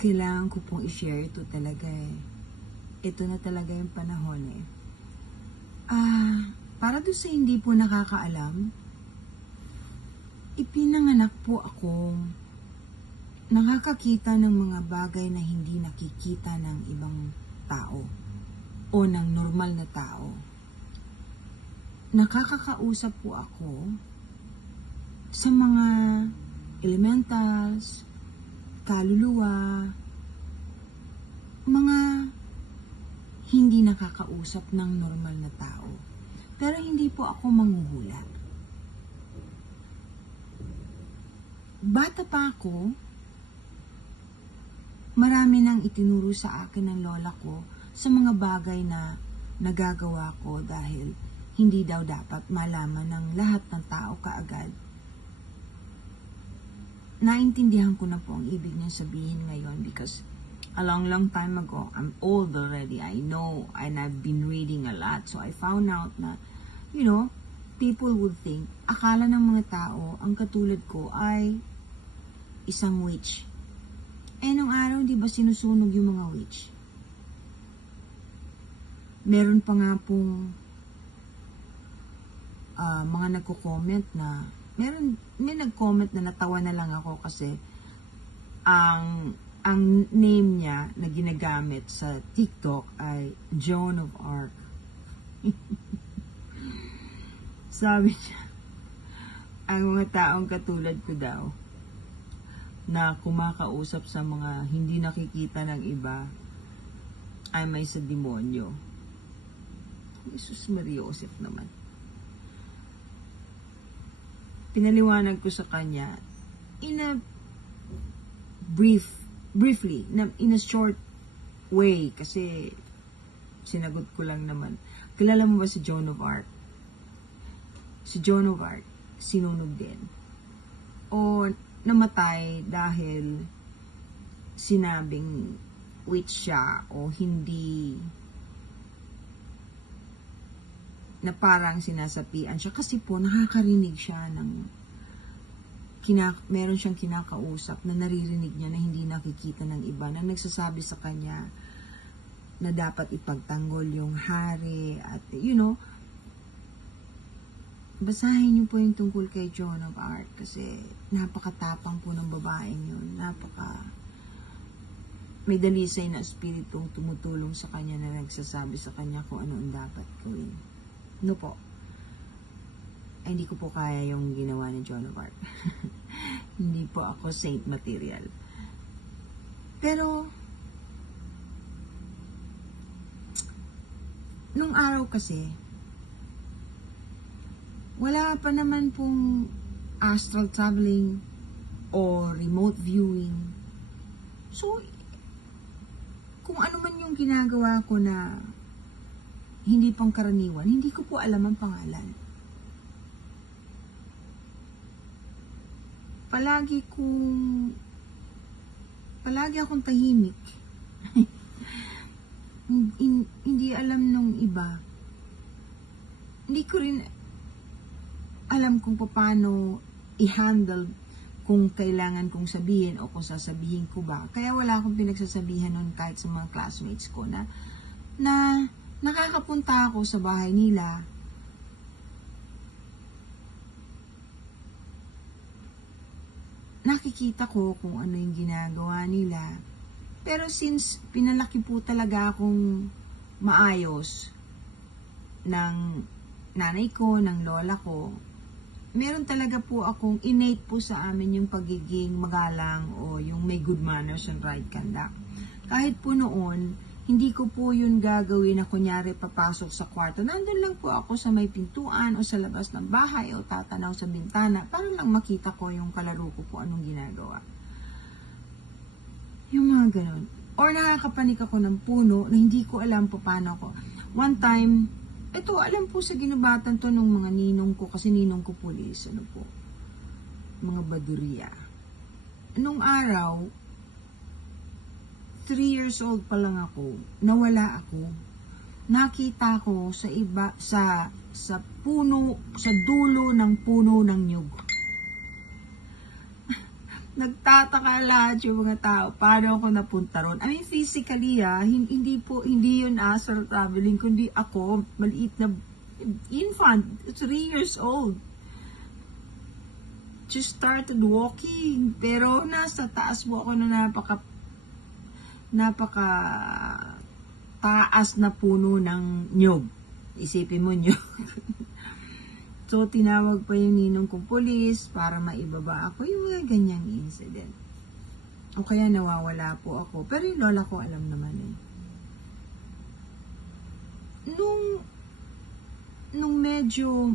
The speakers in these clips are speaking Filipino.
kailangan ko pong i-share ito talaga eh. Ito na talaga yung panahon eh. Para doon sa hindi po nakakaalam, ipinanganak po akong nakakakita ng mga bagay na hindi nakikita ng ibang tao o ng normal na tao. Nakakakausap po ako sa mga elementals, kaluluwa, mga hindi nakakausap ng normal na tao. Pero hindi po ako manghuhula. Bata pa ako, marami nang itinuro sa akin ng lola ko sa mga bagay na nagagawa ko dahil hindi daw dapat malaman ng lahat ng tao kaagad. Naintindihan ko na po ang ibig niyang sabihin ngayon because a long time ago, I'm old already, I know, and I've been reading a lot. So I found out na, people would think, akala ng mga tao, ang katulad ko ay isang witch. Nung araw, di ba sinusunog yung mga witch? Meron pa nga pong mga nagko-comment na, may nag-comment na natawa na lang ako kasi ang name niya na ginagamit sa TikTok ay Joan of Arc. Sabi niya, ang mga taong katulad ko daw, na kumakausap sa mga hindi nakikita ng iba, ay may sa demonyo. Jesus Maria Joseph naman. Pinaliwanag ko sa kanya, in a briefly, in a short way, kasi sinagot ko lang naman. Kilala mo ba si Joan of Arc? Si Joan of Arc, sinunog din. O namatay dahil sinabing witch siya o hindi, na parang sinasapian siya kasi po nakakarinig siya ng meron siyang kinakausap na naririnig niya na hindi nakikita ng iba, na nagsasabi sa kanya na dapat ipagtanggol yung hari at basahin niyo po yung tungkol kay Joan of Arc kasi napakatapang po ng babaeng yun, may dalisay na espiritong tumutulong sa kanya na nagsasabi sa kanya kung ano ang dapat gawin. No po. Ay, hindi ko po kaya yung ginawa ni Joan of Arc. Hindi po ako saint material. Pero, nung araw kasi, wala pa naman pong astral traveling o remote viewing. So, kung ano man yung ginagawa ko na hindi pang karaniwan, hindi ko po alam ang pangalan. Palagi akong tahimik. Hindi alam nung iba. Hindi ko rin alam kung paano i-handle kung kailangan kong sabihin o kung sasabihin ko ba. Kaya wala akong pinagsasabihan nun kahit sa mga classmates ko na nakakapunta ako sa bahay nila. Nakikita ko kung ano yung ginagawa nila. Pero since pinalaki po talaga akong maayos ng nanay ko, ng lola ko, meron talaga po akong innate po sa amin yung pagiging magalang o yung may good manners and right conduct. Kahit po noon, hindi ko po yun gagawin na kunyari papasok sa kwarto. Nandun lang po ako sa may pintuan o sa labas ng bahay o tatanaw sa bintana para lang makita ko yung kalaro ko kung anong ginagawa. Yung mga ganun. Or nakakapanik ako ng puno na hindi ko alam po paano ako. One time, ito, alam po sa ginubatan to ng mga ninong ko, kasi ninong ko pulis, mga baduriya. Nung araw, 3 years old pa lang ako, nawala ako. Nakita ko sa puno, sa dulo ng puno ng nyug. Nagtataka lahat yung mga tao. Paano ako napunta ron? I mean, physically, hindi yun astral traveling, kundi ako, maliit na infant, 3 years old. Just started walking. Pero nasa taas po ako na napaka taas na puno ng nyog. Isipin mo nyog. So, tinawag pa yung ninong kong pulis para maibaba ako. Yung mga ganyang incident. O kaya nawawala po ako. Pero yung lola ko alam naman eh. Nung medyo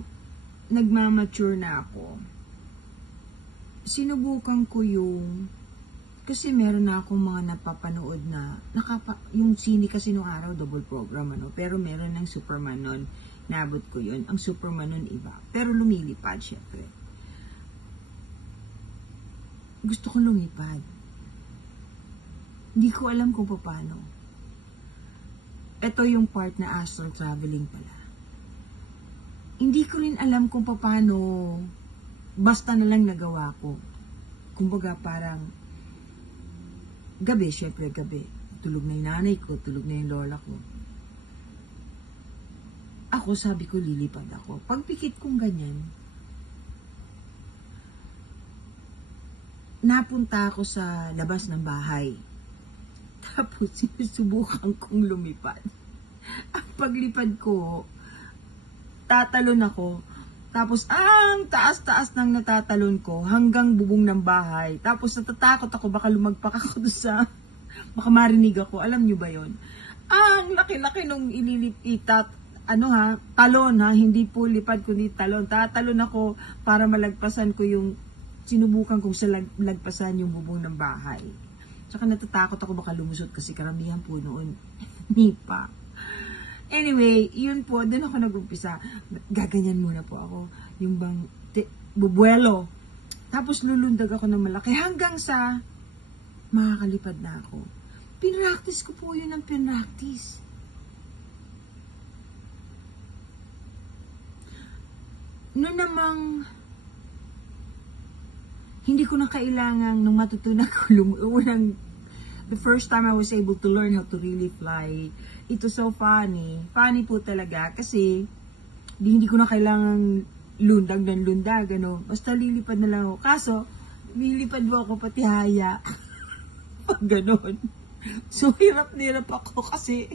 nagmamature na ako, sinubukan ko kasi meron na akong mga napapanood na, yung sine kasi nung araw, double program, pero meron ng Superman nun. Nabot ko yun. Ang Superman nun iba. Pero lumilipad, syempre. Gusto ko lumipad. Hindi ko alam kung paano. Ito yung part na astral traveling pala. Hindi ko rin alam kung paano, basta na lang nagawa ko. Kumbaga parang, gabi, syempre gabi. Tulog na yung nanay ko, tulog na yung lola ko. Ako, sabi ko, lilipad ako. Pagpikit kong ganyan, napunta ako sa labas ng bahay. Tapos, sinusubukan kong lumipad. Ang paglipad ko, tatalon ako. Tapos, ang taas-taas ng natatalon ko hanggang bubong ng bahay. Tapos, natatakot ako, baka lumagpak ako doon baka marinig ako. Alam nyo ba yon? Ang laki-laki nung talon hindi po lipad kundi talon. Tatalon ako para malagpasan ko yung sinubukan kong lagpasan yung bubong ng bahay. Tsaka natatakot ako baka lumusot kasi karamihan po noon nipa. Anyway, yun po, doon ako nag-umpisa. Gaganyan muna po ako. Yung bang bubuelo. Tapos lulundag ako ng malaki hanggang sa makakalipad na ako. Pinractice ko po yun ng pinractice. Noon namang hindi ko na kailangan nung matutunan ko the first time I was able to learn how to really fly. It was so funny. Funny po talaga kasi hindi ko na kailangan lundag ng lundag, Basta lilipad na lang ako. Kaso, lilipad mo ako pati haya. Pag ganon. So, hirap ako kasi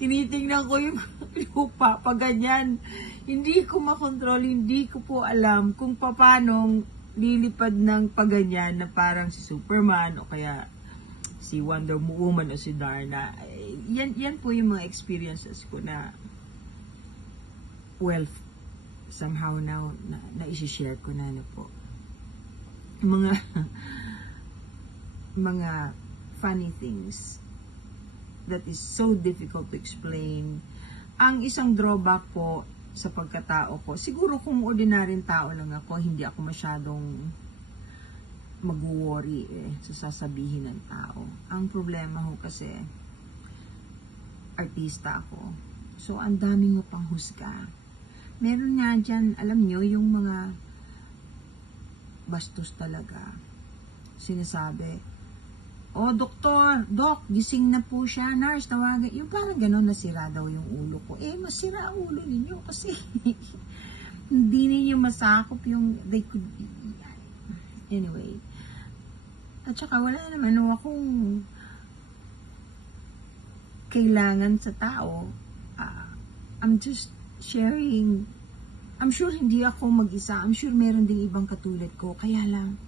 tinitingnan ko yung lupa pag ganyan. Hindi ko makontrol, hindi ko po alam kung paano lilipad ng paganyan na parang si Superman o kaya si Wonder Woman o si Darna. Yan po yung mga experiences ko na somehow now na i-share ko na po. Mga funny things that is so difficult to explain. Ang isang drawback po sa pagkatao ko, siguro kung ordinaryong tao lang ako, hindi ako masyadong mag-worry sa sasabihin ng tao. Ang problema ko kasi, artista ako. So, ang daming mo pang husga. Meron nga dyan, alam nyo, yung mga bastos talaga. Sinasabi, Doc, gising na po siya, nurse, tawagan. Yung parang gano'n, nasira daw yung ulo ko. Masira ang ulo ninyo kasi hindi ninyo masakop yung they could be. Anyway. At saka wala naman akong kailangan sa tao. I'm just sharing. I'm sure hindi ako mag-isa. I'm sure meron ding ibang katulad ko. Kaya lang,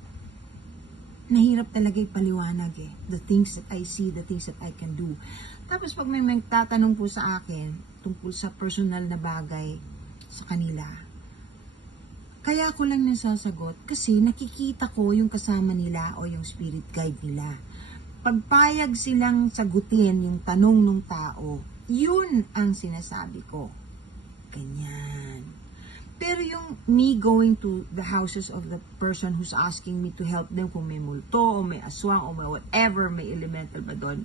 nahirap talaga ipaliwanag the things that I see, the things that I can do. Tapos pag may magtatanong po sa akin tungkol sa personal na bagay sa kanila, kaya ko lang nasasagot kasi nakikita ko yung kasama nila o yung spirit guide nila. Pagpayag silang sagutin yung tanong ng tao, yun ang sinasabi ko. Ganyan. Pero yung me going to the houses of the person who's asking me to help them kung may multo o may aswang o may whatever, may elemental ba doon,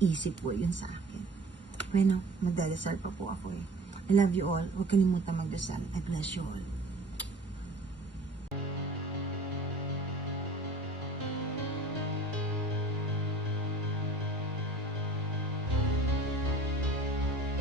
isip po yun sa akin. Bueno, magdadasal pa po ako I love you all. Huwag kalimutan magdasal. I bless you all.